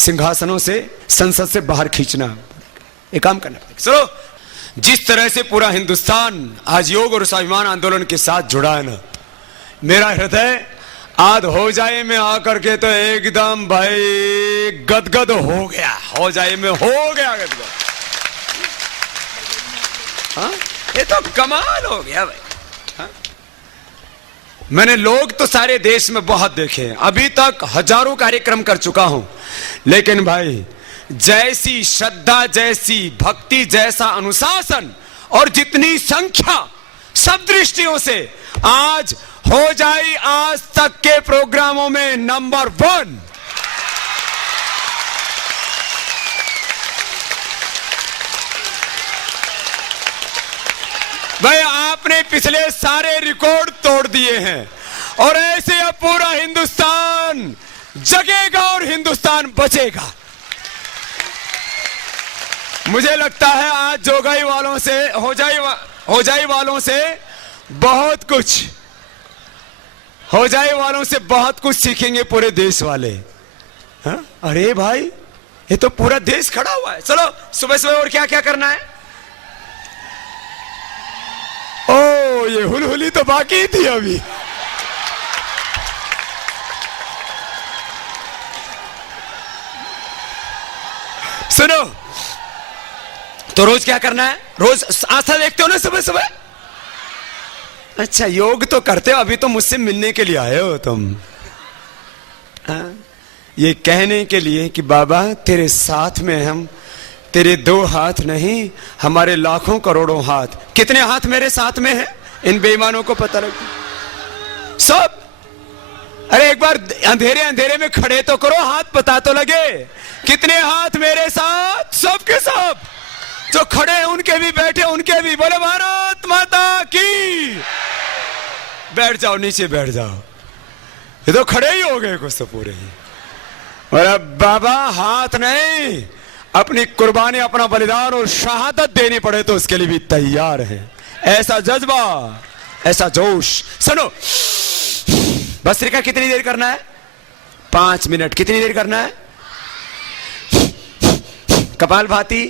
सिंहासनों से, संसद से बाहर खींचना, एक काम करना पड़ेगा। चलो, जिस तरह से पूरा हिंदुस्तान आज योग और स्वाभिमान आंदोलन के साथ जुड़ा है ना, मेरा हृदय आज हो जाए में आकर के तो एकदम भाई गदगद हो गया, हो जाए में हो गया गदगद। हाँ, ये तो कमाल हो गया भाई। हाँ? मैंने लोग तो सारे देश में बहुत देखे हैं, अभी तक हजारों कार्यक्रम कर चुका हूं, लेकिन भाई जैसी श्रद्धा, जैसी भक्ति, जैसा अनुशासन और जितनी संख्या, सब दृष्टियों से आज हो जाए आज तक के प्रोग्रामों में नंबर 1। भाई आपने पिछले सारे रिकॉर्ड तोड़ दिए हैं और ऐसे अब पूरा हिंदुस्तान जगेगा और हिंदुस्तान बचेगा। मुझे लगता है आज जोगाई वालों से, हो जाई वालों से बहुत कुछ, हो जाए वालों से बहुत कुछ सीखेंगे पूरे देश वाले। हाँ? अरे भाई ये तो पूरा देश खड़ा हुआ है। चलो सुबह सुबह और क्या क्या करना है? ओ ये हुलहुली तो बाकी थी अभी। सुनो, तो रोज क्या करना है? रोज आस्था देखते हो ना सुबह सुबह? अच्छा, योग तो करते हो, अभी तो मुझसे मिलने के लिए आए हो तुम। ये कहने के लिए कि बाबा तेरे साथ में हम, तेरे 2 हाथ नहीं हमारे लाखों करोड़ों हाथ। कितने हाथ मेरे साथ में हैं? इन बेईमानों को पता लगे सब। अरे एक बार अंधेरे अंधेरे में खड़े तो करो, हाथ पता तो लगे। कितने हाथ मेरे साथ? सब के सब। जो खड़े हैं उनके भी, बैठे उनके भी। बोले भारत माता की। बैठ जाओ, नीचे बैठ जाओ। ये तो खड़े ही हो गए कुछ तो पूरे ही। और अब बाबा हाथ नहीं, अपनी कुर्बानी, अपना बलिदान और शहादत देनी पड़े तो उसके लिए भी तैयार है। ऐसा जज्बा, ऐसा जोश। सुनो, भस्त्रिका कितनी देर करना है? 5 मिनट। कितनी देर करना है? कपालभाति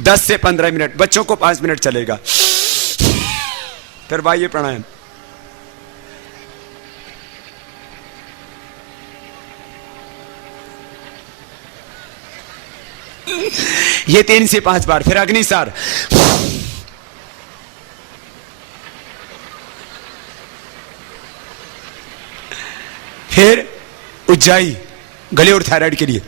10 से 15 मिनट। बच्चों को 5 मिनट चलेगा। फिर बाह्य प्राणायाम। ये 3 से 5 बार। फिर अग्निसार। फिर उज्जाई, गले और थायराइड के लिए।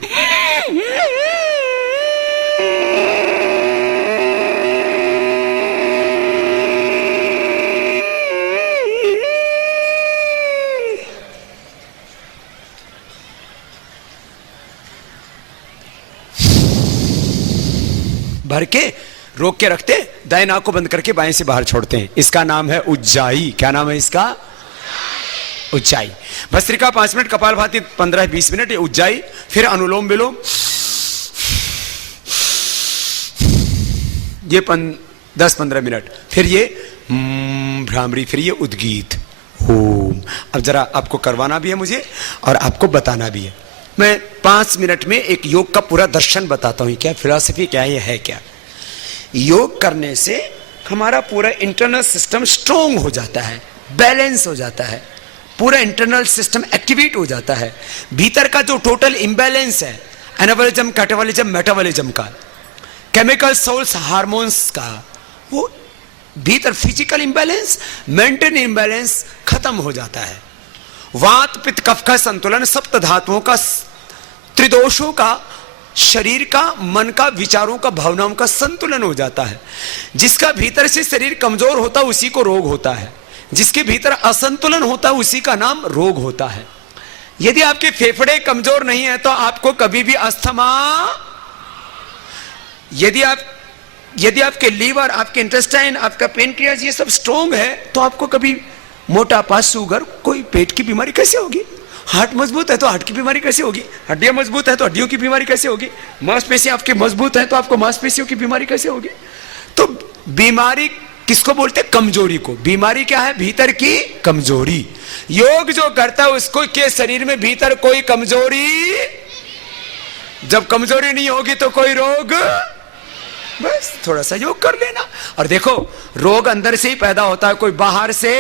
भर के रोक के रखते, दाएं नाक को बंद करके बाएं से बाहर छोड़ते हैं। इसका नाम है उज्जाई। क्या नाम है इसका? उज्जाई। भस्त्रिका 5 मिनट, कपालभाति 15-20 मिनट, ये उज्जाई। फिर अनुलोम विलोम, ये 10-15 मिनट। फिर ये भ्रामरी, फिर ये उद्गीत ओम। अब जरा आपको करवाना भी है मुझे और आपको बताना भी है। मैं 5 मिनट में एक योग का पूरा दर्शन बताता हूं। क्या फिलॉसफी, क्या ये है क्या? योग करने से हमारा पूरा इंटरनल सिस्टम स्ट्रोंग हो जाता है, बैलेंस हो जाता है, पूरा इंटरनल सिस्टम एक्टिवेट हो जाता है। भीतर का जो टोटल इंबैलेंस है, एनाबॉलिज्म, कैटाबॉलिज्म, मेटाबॉलिज्म का, केमिकल, सोल्स, हार्मोन्स का, वो भीतर फिजिकल इंबैलेंस, मेंटल इंबैलेंस खत्म हो जाता है। वात पित्त कफ का संतुलन, सप्त धातुओं का, त्रिदोषों का, शरीर का, मन का, विचारों का, भावनाओं का संतुलन हो जाता है। जिसका भीतर से शरीर कमजोर होता है उसी को रोग होता है। जिसके भीतर असंतुलन होता है उसी का नाम रोग होता है। यदि आपके फेफड़े कमजोर नहीं है तो आपको कभी भी अस्थमा, यदि आपके लीवर, आपके इंटेस्टाइन, आपका पेनक्रियाज ये सब स्ट्रोंग है तो आपको कभी मोटापा, शुगर, कोई पेट की बीमारी कैसे होगी? हार्ट मजबूत है तो हार्ट की बीमारी कैसे होगी? हड्डियां मजबूत है तो हड्डियों की बीमारी कैसे होगी? मांसपेशियां आपके मजबूत है तो आपको मांसपेशियों की बीमारी कैसे होगी? तो बीमारी किसको बोलते हैं? कमजोरी को। बीमारी क्या है? भीतर की कमजोरी। योग जो करता है उसको के शरीर में भीतर कोई कमजोरी जब कमजोरी नहीं होगी तो कोई रोग, बस थोड़ा सा योग कर लेना। और देखो, रोग अंदर से ही पैदा होता है, कोई बाहर से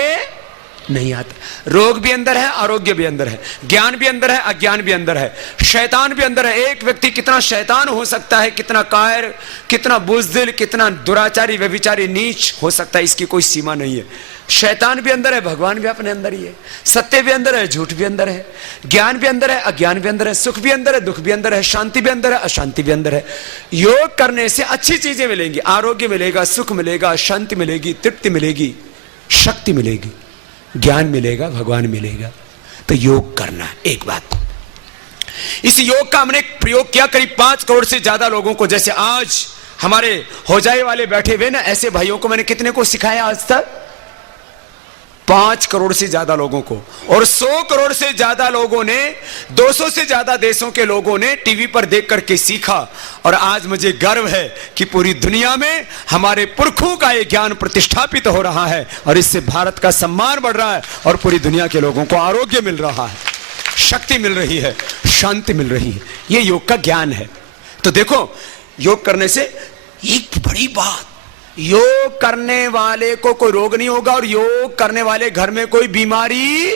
नहीं आता। रोग भी अंदर है, आरोग्य भी अंदर है, ज्ञान भी अंदर है, अज्ञान भी अंदर है, शैतान भी अंदर है। एक व्यक्ति कितना शैतान हो सकता है, कितना कायर, कितना बुज़दिल, कितना दुराचारी, व्यभिचारी, नीच हो सकता है, इसकी कोई सीमा नहीं है। शैतान भी अंदर है, भगवान भी अपने अंदर ही है। सत्य भी अंदर है, झूठ भी अंदर है, ज्ञान भी अंदर है, अज्ञान भी अंदर है, सुख भी अंदर है, दुख भी अंदर है, शांति भी अंदर है, अशांति भी अंदर है। योग करने से अच्छी चीजें मिलेंगी, आरोग्य मिलेगा, सुख मिलेगा, शांति मिलेगी, तृप्ति मिलेगी, शक्ति मिलेगी, ज्ञान मिलेगा, भगवान मिलेगा। तो योग करना एक बात। इस योग का हमने प्रयोग किया करीब 5 करोड़ से ज्यादा लोगों को। जैसे आज हमारे हो जाए वाले बैठे हुए ना, ऐसे भाइयों को मैंने कितने को सिखाया आज तक? 5 करोड़ से ज्यादा लोगों को। और 100 करोड़ से ज्यादा लोगों ने, 200 से ज्यादा देशों के लोगों ने टीवी पर देख करके सीखा। और आज मुझे गर्व है कि पूरी दुनिया में हमारे पुरखों का ये ज्ञान प्रतिष्ठापित हो रहा है, और इससे भारत का सम्मान बढ़ रहा है, और पूरी दुनिया के लोगों को आरोग्य मिल रहा है, शक्ति मिल रही है, शांति मिल रही है। ये योग का ज्ञान है। तो देखो, योग करने से एक बड़ी बात, योग करने वाले को कोई रोग नहीं होगा, और योग करने वाले घर में कोई बीमारी।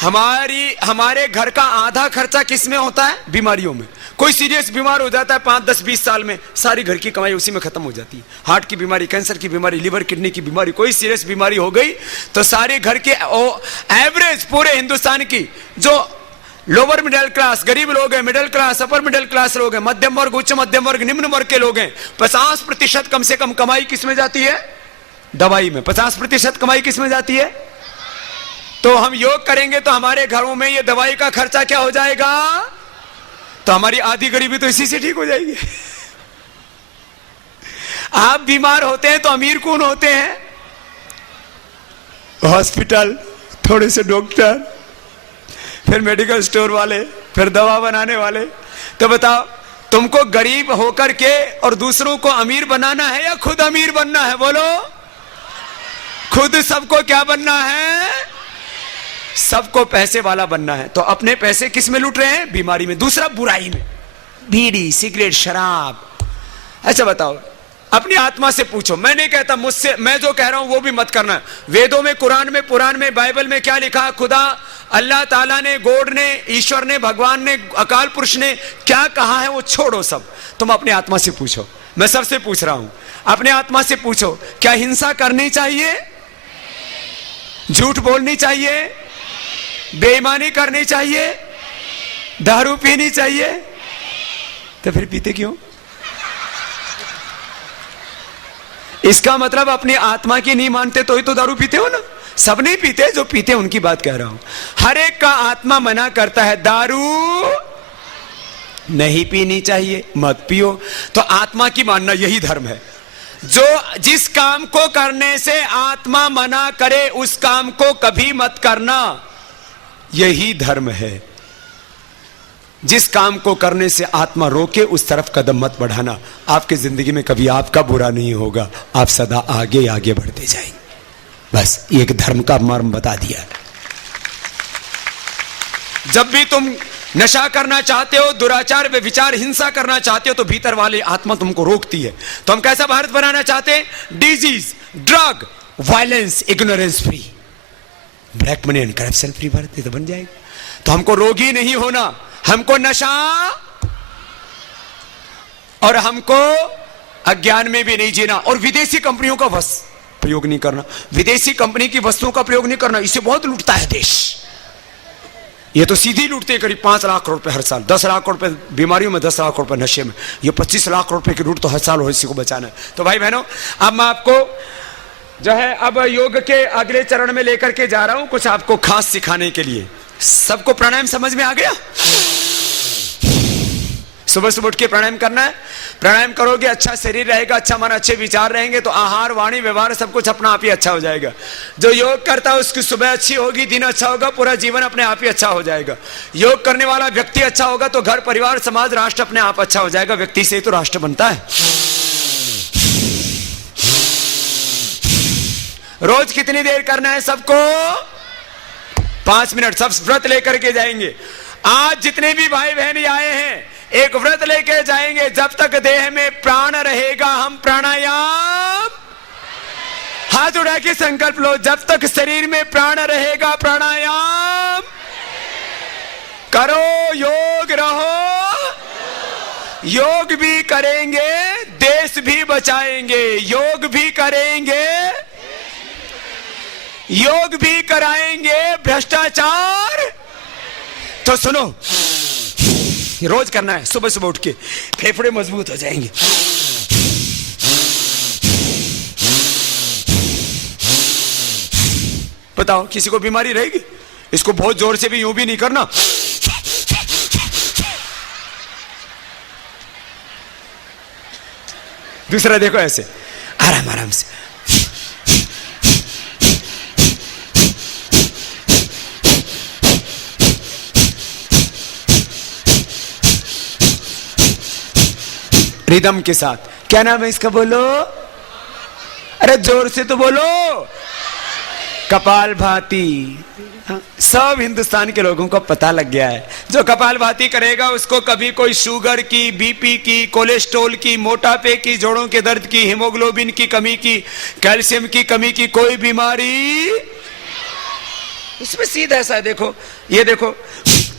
हमारे घर का आधा खर्चा किस में होता है? बीमारियों में। कोई सीरियस बीमार हो जाता है 5, 10, 20 साल में, सारी घर की कमाई उसी में खत्म हो जाती है। हार्ट की बीमारी, कैंसर की बीमारी, लिवर किडनी की बीमारी, कोई सीरियस बीमारी हो गई तो सारे घर के एवरेज पूरे हिंदुस्तान की जो लोअर मिडिल क्लास, गरीब लोग हैं, middle class, upper middle class लोग हैं, मध्यम वर्ग, उच्च मध्यम वर्ग, निम्न वर्ग के लोग हैं, 50% कम से कम कमाई किस में जाती है? दवाई में। 50% कमाई किस में जाती है? तो हम योग करेंगे तो हमारे घरों में ये दवाई का खर्चा क्या हो जाएगा? तो हमारी आधी गरीबी तो इसी से ठीक हो जाएगी। आप बीमार होते हैं तो अमीर कौन होते हैं? हॉस्पिटल, थोड़े से डॉक्टर, फिर मेडिकल स्टोर वाले, फिर दवा बनाने वाले। तो बताओ, तुमको गरीब होकर के और दूसरों को अमीर बनाना है या खुद अमीर बनना है? बोलो। खुद सबको क्या बनना है? सबको पैसे वाला बनना है। तो अपने पैसे किस में लूट रहे हैं? बीमारी में। दूसरा बुराई में, बीड़ी, सिगरेट, शराब। अच्छा बताओ, अपनी आत्मा से पूछो। मैं नहीं कहता, मुझसे, मैं जो कह रहा हूं वो भी मत करना। वेदों में, कुरान में, पुराण में, बाइबल में क्या लिखा? खुदा अल्लाह ताला ने, गॉड ने, ईश्वर ने, भगवान ने, अकाल पुरुष ने क्या कहा है वो छोड़ो सब। तुम अपने आत्मा से पूछो। मैं सबसे पूछ रहा हूं, अपने आत्मा से पूछो, क्या हिंसा करनी चाहिए? झूठ बोलनी चाहिए? बेईमानी करनी चाहिए? दारू पीनी चाहिए? तो फिर पीते क्यों? इसका मतलब अपनी आत्मा की नहीं मानते तो ही तो दारू पीते हो ना। सब नहीं पीते, जो पीते उनकी बात कह रहा हूं। हर एक का आत्मा मना करता है दारू नहीं पीनी चाहिए, मत पियो। तो आत्मा की मानना यही धर्म है। जो जिस काम को करने से आत्मा मना करे उस काम को कभी मत करना, यही धर्म है। जिस काम को करने से आत्मा रोके उस तरफ कदम मत बढ़ाना। आपकी जिंदगी में कभी आपका बुरा नहीं होगा, आप सदा आगे आगे बढ़ते जाएंगे। बस एक धर्म का मर्म बता दिया। जब भी तुम नशा करना चाहते हो, दुराचार, विचार, हिंसा करना चाहते हो, तो भीतर वाली आत्मा तुमको रोकती है। तो हम कैसा भारत बनाना चाहते हैं? Disease, drug, violence, ignorance free, black money and corruption free Bharat तो बन जाएगा। तो हमको रोगी नहीं होना, हमको नशा और हमको अज्ञान में भी नहीं जीना, और विदेशी कंपनियों का बस प्रयोग नहीं करना, विदेशी कंपनी की वस्तुओं का प्रयोग नहीं करना। इससे बहुत लूटता है देश। ये तो सीधी लूटते हैं करीब 5 लाख करोड़ रुपए हर साल, 10 लाख करोड़ रुपए बीमारियों में, 10 लाख करोड़ रुपए नशे में, ये 25 लाख करोड़ रुपए की लूट तो हर साल हो, इसी को बचाना है। तो भाई बहनों, अब मैं आपको जो है अब योग के अगले चरण में लेकर के जा रहा हूं, कुछ आपको खास सिखाने के लिए। सबको प्राणायाम समझ में आ गया? सुबह सुबह उठ के प्राणायाम करना है। प्राणायाम करोगे अच्छा शरीर रहेगा, अच्छा मन, अच्छे विचार रहेंगे, तो आहार, वाणी, व्यवहार सब कुछ अपना आप ही अच्छा हो जाएगा। जो योग करता है उसकी सुबह अच्छी होगी, दिन अच्छा होगा, पूरा जीवन अपने आप ही अच्छा हो जाएगा। योग करने वाला व्यक्ति अच्छा होगा तो घर, परिवार, समाज, राष्ट्र अपने आप अच्छा हो जाएगा। व्यक्ति से ही तो राष्ट्र बनता है। रोज कितनी देर करना है सबको? 5 मिनट। सब व्रत लेकर के जाएंगे। आज जितने भी भाई बहन आए हैं, एक व्रत लेके जाएंगे, जब तक देह में प्राण रहेगा हम प्राणायाम, हाथ उठा के संकल्प लो, जब तक शरीर में प्राण रहेगा प्राणायाम करो, योग रहो, योग भी करेंगे देश भी बचाएंगे, योग भी करेंगे, योग भी कराएंगे भ्रष्टाचार। तो सुनो, रोज करना है, सुबह सुबह उठ के, फेफड़े मजबूत हो जाएंगे। बताओ किसी को बीमारी रहेगी? इसको बहुत जोर से भी यूं भी नहीं करना, दूसरा देखो ऐसे आराम आराम से। रिदम के साथ। क्या नाम है इसका? बोलो, अरे जोर से तो बोलो। कपालभाति। सब हिंदुस्तान के लोगों को पता लग गया है, जो कपालभाति करेगा उसको कभी कोई शुगर की, बीपी की, कोलेस्ट्रॉल की, मोटापे की, जोड़ों के दर्द की, हीमोग्लोबिन की कमी की, कैल्शियम की कमी की कोई बीमारी। इसमें सीधा ऐसा है, देखो ये देखो,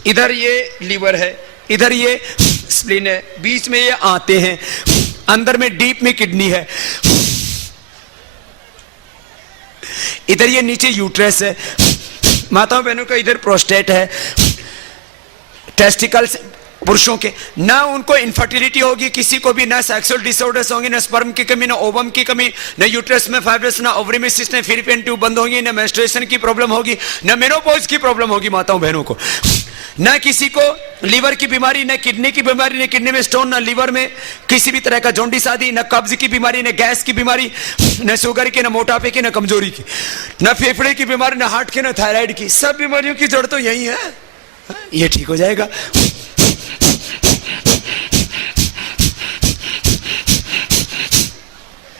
इधर ये लीवर है, इधर ये स्प्लीन है, बीच में ये आते हैं, अंदर में डीप में किडनी है, इधर ये नीचे यूट्रस है, माताओं बहनों का इधर प्रोस्टेट है, टेस्टिकल्स पुरुषों के, ना उनको इनफर्टिलिटी होगी किसी को भी, ना सेक्सुअल डिसऑर्डर्स होंगे, ना स्पर्म की कमी, ना ओवम की कमी, ना यूट्रस में फाइब्रस, ना ओवरी में सिस्ट, ना फिलिपियन ट्यूब बंद होगी, ना मेंस्ट्रुएशन की प्रॉब्लम होगी, ना मेनोपॉज की प्रॉब्लम होगी माताओं बहनों को, ना किसी को लीवर की बीमारी, ना किडनी की बीमारी, ना किडनी में स्टोन, ना लीवर में किसी भी तरह का जॉन्डिस आदि, ना कब्ज की बीमारी, ना गैस की बीमारी, ना शुगर की, ना मोटापे की, ना कमजोरी की, ना फेफड़े की बीमारी, ना हार्ट की, ना थायराइड की। सब बीमारियों की जड़ तो यही है, ये ठीक हो जाएगा।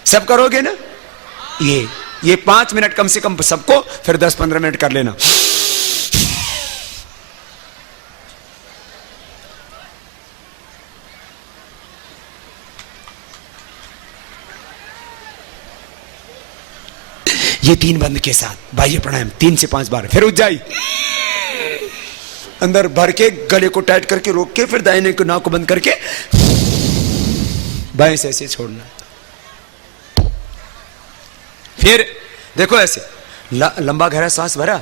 सब करोगे ना? ये 5 मिनट कम से कम सबको, फिर 10-15 मिनट कर लेना। ये 3 बंद के साथ बाह्य प्राणायाम 3 से 5 बार, फिर उज्जाई अंदर भर के गले को टाइट करके रोक के, फिर दाहिने को नाक को बंद करके बाएं से ऐसे छोड़ना। फिर देखो ऐसे लंबा गहरा सांस भरा,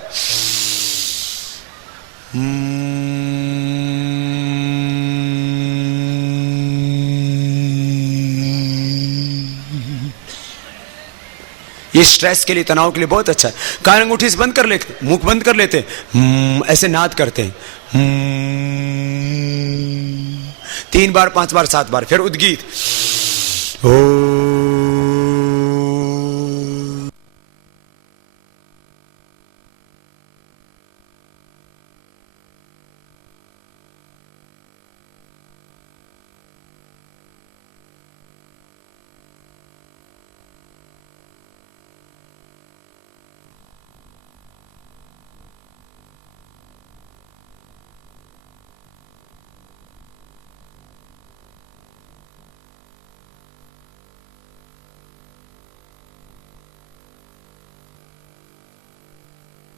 ये स्ट्रेस के लिए, तनाव के लिए बहुत अच्छा है। कान अंगूठी से बंद कर लेते, मुख बंद कर लेते, ऐसे नाद करते हैं, 3 बार 5 बार 7 बार, फिर उद्गीत ओ।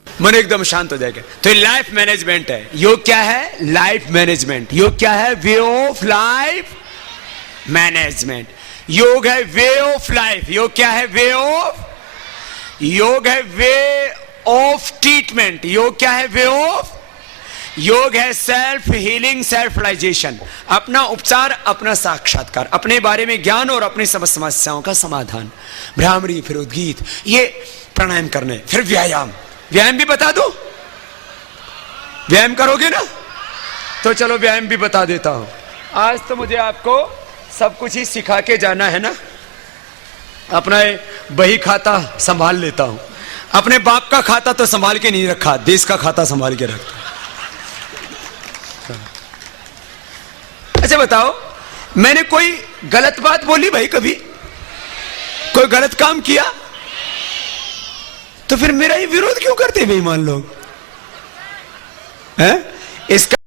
मन एकदम शांत हो जाएगा। तो ये लाइफ मैनेजमेंट है। योग क्या है? Life management. योग क्या है? Way of life management. योग है वे ऑफ लाइफ। योग क्या है? Way of. योग है वे ऑफ ट्रीटमेंट। योग क्या है? Way of. योग है सेल्फ हीलिंग, सेल्फ रियलाइजेशन, अपना उपचार, अपना साक्षात्कार, अपने बारे में ज्ञान और अपनी समस्याओं का समाधान। भ्रामरी, फिर उद्गीत, ये प्राणायाम करने। फिर व्यायाम। व्यायाम भी बता दो? व्यायाम करोगे ना? तो चलो व्यायाम भी बता देता हूं। आज तो मुझे आपको सब कुछ ही सिखा के जाना है ना। अपना बही खाता संभाल लेता हूं। अपने बाप का खाता तो संभाल के नहीं रखा, देश का खाता संभाल के रखता। अच्छा बताओ, मैंने कोई गलत बात बोली भाई? कभी कोई गलत काम किया? तो फिर मेरा ही विरोध क्यों करते बेईमान लोग हैं? इसका